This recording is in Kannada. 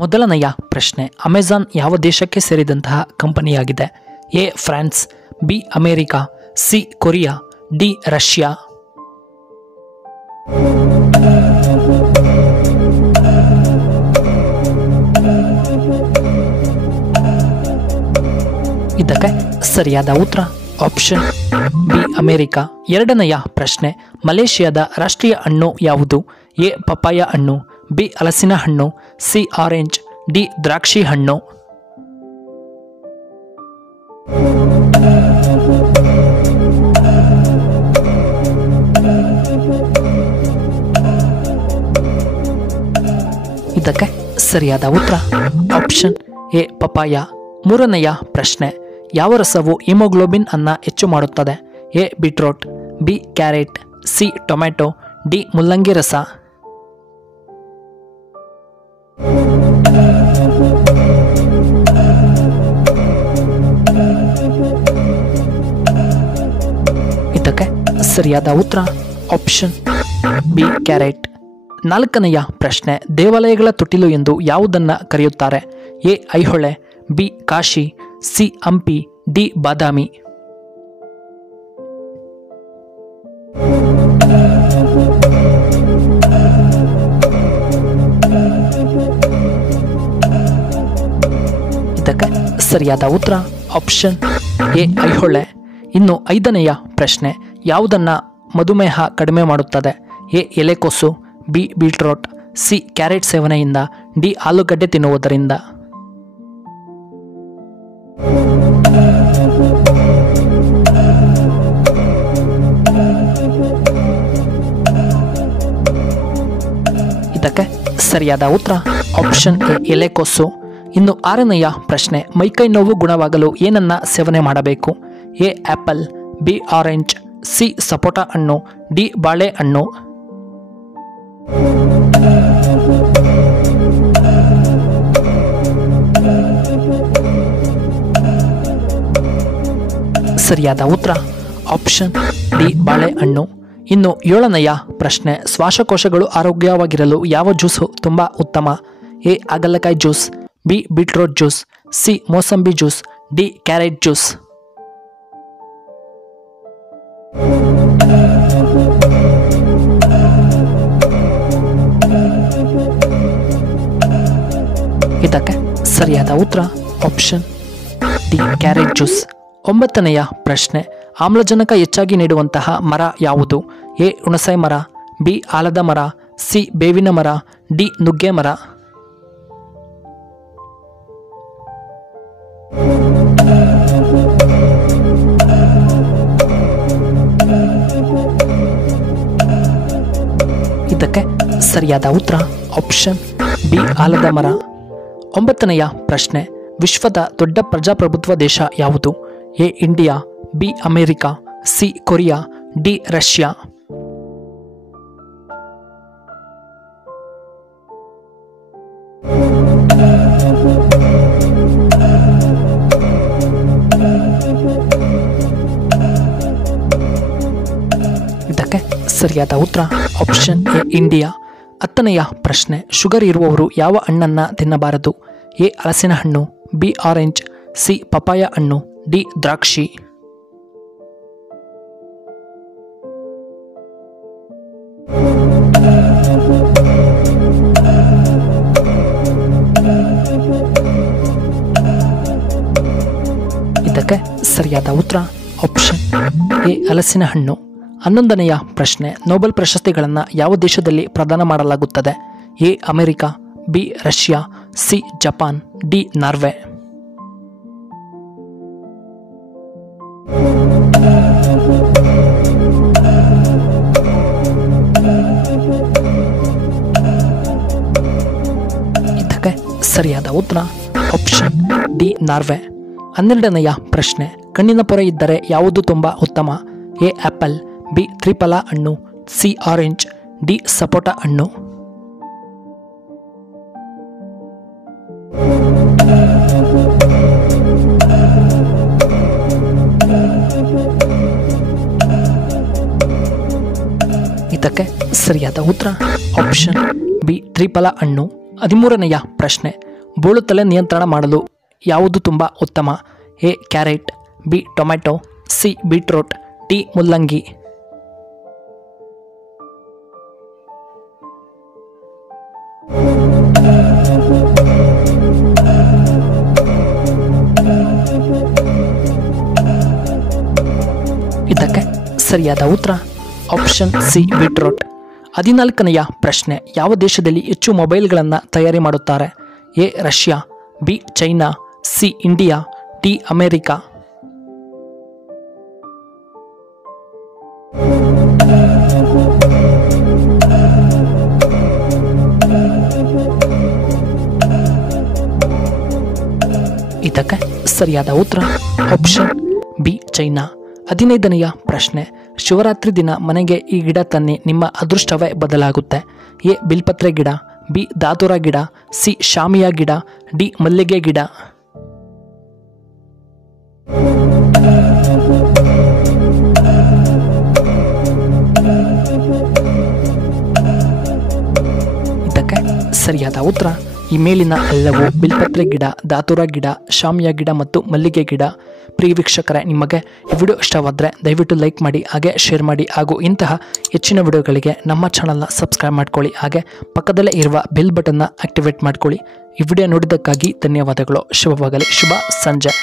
ಮೊದಲನೆಯ ಪ್ರಶ್ನೆ, ಅಮೆಜಾನ್ ಯಾವ ದೇಶಕ್ಕೆ ಸೇರಿದಂತಹ ಕಂಪನಿಯಾಗಿದೆ? A France, B America, C Korea, D Russia. ಇದಕ್ಕೆ ಸರಿಯಾದ ಉತ್ತರ ಆಪ್ಷನ್ ಬಿ ಅಮೆರಿಕ. ಎರಡನೆಯ ಪ್ರಶ್ನೆ, ಮಲೇಷಿಯಾದ ರಾಷ್ಟ್ರೀಯ ಹಣ್ಣು ಯಾವುದು? ಎ ಪಪಾಯ ಹಣ್ಣು, ಬಿ ಹಲಸಿನ ಹಣ್ಣು, ಸಿ ಆರೆಂಜ್, ಡಿ ದ್ರಾಕ್ಷಿ ಹಣ್ಣು. ಇದಕ್ಕೆ ಸರಿಯಾದ ಉತ್ತರ ಆಪ್ಷನ್ ಎ ಪಪಾಯ. ಮೂರನೆಯ ಪ್ರಶ್ನೆ, ಯಾವ ರಸವು ಹಿಮೋಗ್ಲೋಬಿನ್ ಅನ್ನ ಹೆಚ್ಚು ಮಾಡುತ್ತದೆ? A beetroot, B carrot, C tomato, D ಮುಲ್ಲಂಗಿ ರಸ. ಇದಕ್ಕೆ ಸರಿಯಾದ ಉತ್ತರ ಆಪ್ಷನ್ ಬಿ ಕ್ಯಾರೆಟ್. ನಾಲ್ಕನೆಯ ಪ್ರಶ್ನೆ, ದೇವಾಲಯಗಳ ತೊಟ್ಟಿಲು ಎಂದು ಯಾವುದನ್ನು ಕರೆಯುತ್ತಾರೆ? A Aihole, B Kashi, C Hampi, D Badami. ಇದಕ್ಕೆ ಸರಿಯಾದ ಉತ್ತರ ಆಪ್ಷನ್ ಎ ಐಹೊಳೆ. ಇನ್ನು ಐದನೆಯ ಪ್ರಶ್ನೆ, ಯಾವುದನ್ನ ಮಧುಮೇಹ ಕಡಿಮೆ ಮಾಡುತ್ತದೆ? ಎ ಎಲೆಕೋಸು, ಬಿ ಬೀಟ್ರೋಟ್, ಸಿ ಕ್ಯಾರೆಟ್ ಸೇವನೆಯಿಂದ, ಡಿ ಆಲೂಗಡ್ಡೆ ತಿನ್ನುವುದರಿಂದ. ಇದಕ್ಕೆ ಸರಿಯಾದ ಉತ್ತರ ಆಪ್ಷನ್ ಎ ಎಲೆಕೋಸು. ಇನ್ನು ಆರನೆಯ ಪ್ರಶ್ನೆ, ಮೈಕೈ ನೋವು ಗುಣವಾಗಲು ಏನನ್ನ ಸೇವನೆ ಮಾಡಬೇಕು? A apple, B orange, C sapota ಹಣ್ಣು, ಡಿ ಬಾಳೆಹಣ್ಣು. ಸರಿಯಾದ ಉತ್ತರ ಆಪ್ಷನ್ ಡಿ ಬಾಳೆಹಣ್ಣು. ಇನ್ನು ಏಳನೆಯ ಪ್ರಶ್ನೆ, ಶ್ವಾಸಕೋಶಗಳು ಆರೋಗ್ಯವಾಗಿರಲು ಯಾವ ಜ್ಯೂಸು ತುಂಬ ಉತ್ತಮ? ಎ ಹಾಗಲಕಾಯಿ juice, B beetroot juice, C mosambi juice, D carrot juice. ಇದಕ್ಕೆ ಸರಿಯಾದ ಉತ್ತರ ಆಪ್ಷನ್ ಡಿ ಕ್ಯಾರೆಟ್ ಜ್ಯೂಸ್. ಒಂಬತ್ತನೆಯ ಪ್ರಶ್ನೆ, ಆಮ್ಲಜನಕ ಹೆಚ್ಚಾಗಿ ನೀಡುವಂತಹ ಮರ ಯಾವುದು? ಎ ಹುಣಸೆ ಮರ, ಬಿ ಆಲದ ಮರ, ಸಿ ಬೇವಿನ ಮರ, ಡಿ ನುಗ್ಗೆ ಮರ. ಇದಕ್ಕೆ ಸರಿಯಾದ ಉತ್ತರ ಆಪ್ಷನ್ ಬಿ ಆಲದ ಮರ. ಒಂಬತ್ತನೆಯ ಪ್ರಶ್ನೆ, ವಿಶ್ವದ ದೊಡ್ಡ ಪ್ರಜಾಪ್ರಭುತ್ವ ದೇಶ ಯಾವುದು? A India, B America, C Korea, D Russia. ಇದಕ್ಕೆ ಸರಿಯಾದ ಉತ್ತರ ಆಪ್ಷನ್ ಎ ಇಂಡಿಯಾ. ಹತ್ತನೆಯ ಪ್ರಶ್ನೆ, ಶುಗರ್ ಇರುವವರು ಯಾವ ಹಣ್ಣನ್ನು ತಿನ್ನಬಾರದು? ಎ ಹಲಸಿನ ಹಣ್ಣು, ಬಿ ಆರೆಂಜ್, ಸಿ ಪಪಾಯ ಹಣ್ಣು, ಡಿ ದ್ರಾಕ್ಷಿ. ಇದಕ್ಕೆ ಸರಿಯಾದ ಉತ್ತರ ಆಪ್ಷನ್ ಎ ಹಲಸಿನ ಹಣ್ಣು. 11ನೆಯ ಪ್ರಶ್ನೆ, ನೊಬೆಲ್ ಪ್ರಶಸ್ತಿಗಳನ್ನು ಯಾವ ದೇಶದಲ್ಲಿ ಪ್ರದಾನ ಮಾಡಲಾಗುತ್ತದೆ? A America, B Russia, C Japan, D Norway. ಇದಕ್ಕೆ ಸರಿಯಾದ ಉತ್ತರ ಆಪ್ಷನ್ ಡಿ ನಾರ್ವೆ. 12ನೆಯ ಪ್ರಶ್ನೆ, ಕಣ್ಣಿನ ಪೊರೆ ಇದ್ದರೆ ಯಾವುದು ತುಂಬ ಉತ್ತಮ? ಎ ಆಪಲ್, ಬಿ ತ್ರಿಫಲ ಹಣ್ಣು, ಸಿ ಆರೆಂಜ್, ಡಿ ಸಪೋಟ ಹಣ್ಣು. ಇದಕ್ಕೆ ಸರಿಯಾದ ಉತ್ತರ ಆಪ್ಷನ್ ಬಿ ತ್ರಿಫಲ ಹಣ್ಣು. 13ನೆಯ ಪ್ರಶ್ನೆ, ಬೋಳುತಲೆ ನಿಯಂತ್ರಣ ಮಾಡಲು ಯಾವುದು ತುಂಬ ಉತ್ತಮ? A carrot, B tomato, C beetroot, D ಮುಲ್ಲಂಗಿ. ಇದಕ್ಕೆ ಸರಿಯಾದ ಉತ್ತರ ಆಪ್ಷನ್ ಸಿ ಬೀಟ್ರೂಟ್. 14ನೆಯ ಪ್ರಶ್ನೆ, ಯಾವ ದೇಶದಲ್ಲಿ ಹೆಚ್ಚು ಮೊಬೈಲ್ಗಳನ್ನು ತಯಾರಿ ಮಾಡುತ್ತಾರೆ? A Russia, B China, C India, D America. ಇದಕ್ಕೆ ಸರಿಯಾದ ಉತ್ತರ ಆಪ್ಷನ್ ಬಿ ಚೈನಾ. 15ನೆಯ ಪ್ರಶ್ನೆ, ಶಿವರಾತ್ರಿ ದಿನ ಮನೆಗೆ ಈ ಗಿಡ ತನ್ನಿ, ನಿಮ್ಮ ಅದೃಷ್ಟವೇ ಬದಲಾಗುತ್ತೆ. ಎ ಬಿಲ್ಪತ್ರೆ ಗಿಡ, ಬಿ ದಾತುರ ಗಿಡ, ಸಿ ಶಾಮಿಯಾ ಗಿಡ, ಡಿ ಮಲ್ಲಿಗೆ ಗಿಡ. ಇದಕ್ಕೆ ಸರಿಯಾದ ಉತ್ತರ ಈ ಮೇಲಿನ ಎಲ್ಲವೂ ಬಿಲ್ಪತ್ರೆ ಗಿಡ, ದಾತುರ ಗಿಡ, ಶಾಮಿಯಾ ಗಿಡ ಮತ್ತು ಮಲ್ಲಿಗೆ ಗಿಡ. ಪ್ರಿಯ ವೀಕ್ಷಕರೇ, ನಿಮಗೆ ಈ ವಿಡಿಯೋ ಇಷ್ಟವಾದರೆ ದಯವಿಟ್ಟು ಲೈಕ್ ಮಾಡಿ, ಹಾಗೆ ಶೇರ್ ಮಾಡಿ, ಹಾಗೂ ಇಂತಹ ಹೆಚ್ಚಿನ ವಿಡಿಯೋಗಳಿಗೆ ನಮ್ಮ ಚಾನಲ್ನ ಸಬ್ಸ್ಕ್ರೈಬ್ ಮಾಡ್ಕೊಳ್ಳಿ, ಹಾಗೆ ಪಕ್ಕದಲ್ಲೇ ಇರುವ ಬೆಲ್ ಬಟನ್ನ ಆಕ್ಟಿವೇಟ್ ಮಾಡ್ಕೊಳ್ಳಿ. ಈ ವಿಡಿಯೋ ನೋಡಿದ್ದಕ್ಕಾಗಿ ಧನ್ಯವಾದಗಳು. ಶುಭವಾಗಲಿ. ಶುಭ ಸಂಜೆ.